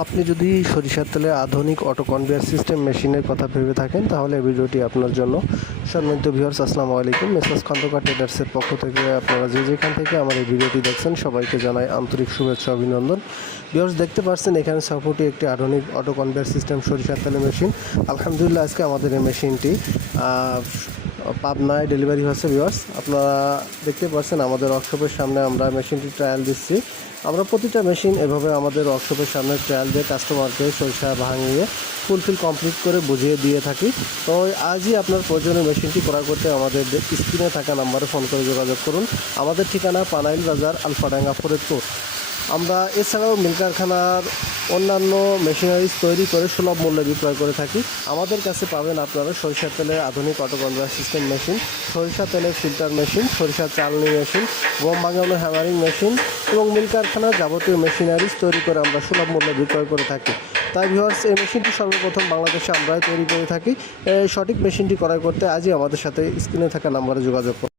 আপনি যদি সরিষার তেলে আধুনিক অটো কনভেয়ার সিস্টেম মেশিনের কথা ভেবে থাকেন তাহলে এই ভিডিওটি আপনার জন্য। সম্মানিত ভিউয়ার্স, আসসালামু আলাইকুম। মেসার্স খন্দকার ট্রেডার্সের পক্ষ থেকে আপনারা যেখান থেকে আমার এই ভিডিওটি দেখছেন সবাইকে জানাই আন্তরিক শুভেচ্ছা অভিনন্দন। ভিউয়ার্স, দেখতে পাচ্ছেন এখানে সাপোর্টে একটি আধুনিক অটো কনভেয়ার সিস্টেম সরিষার তেলে মেশিন। আলহামদুলিল্লাহ, আজকে আমাদের এই মেশিনটি পাবনায় ডেলিভারি হচ্ছে। ভিউয়ার্স, আপনারা দেখতে পাচ্ছেন আমাদের ওয়ার্কশপের সামনে আমরা মেশিনটি ট্রায়াল দিচ্ছি। আমরা প্রতিটা মেশিন এভাবে আমাদের ওয়ার্কশপের সামনে ট্রায়াল দিয়ে কাস্টমারকে সরিষা ভাঙিয়ে ফুলফিল কমপ্লিট করে বুঝিয়ে দিয়ে থাকি। তো আজই আপনার প্রয়োজনীয় মেশিনটি ক্রয় করতে আমাদের স্ক্রিনে থাকা নাম্বারে ফোন করে যোগাযোগ করুন। আমাদের ঠিকানা পানাইল বাজার, আলফাডাঙ্গা, ফরিদপুর। আমরা এছাড়াও মিল কারখানার অন্যান্য মেশিনারিজ তৈরি করে সুলভ মূল্যে বিক্রয় করে থাকি। আমাদের কাছে পাবেন আপনারা সরিষার তেলের আধুনিক অটো কনভার্টার সিস্টেম মেশিন, সরিষা তেলের ফিল্টার মেশিন, সরিষার চালনি মেশিন, গম ভাঙানো হ্যামারিং মেশিন এবং মিল কারখানার যাবতীয় মেশিনারিজ তৈরি করে আমরা সুলভ মূল্যে বিক্রয় করে থাকি। তাই ভিউয়ার্স, এই মেশিনটি সর্বপ্রথম বাংলাদেশে আমরাই তৈরি করে থাকি। সঠিক মেশিনটি ক্রয় করতে আজই আমাদের সাথে স্ক্রিনে থাকা নাম্বারে যোগাযোগ করুন।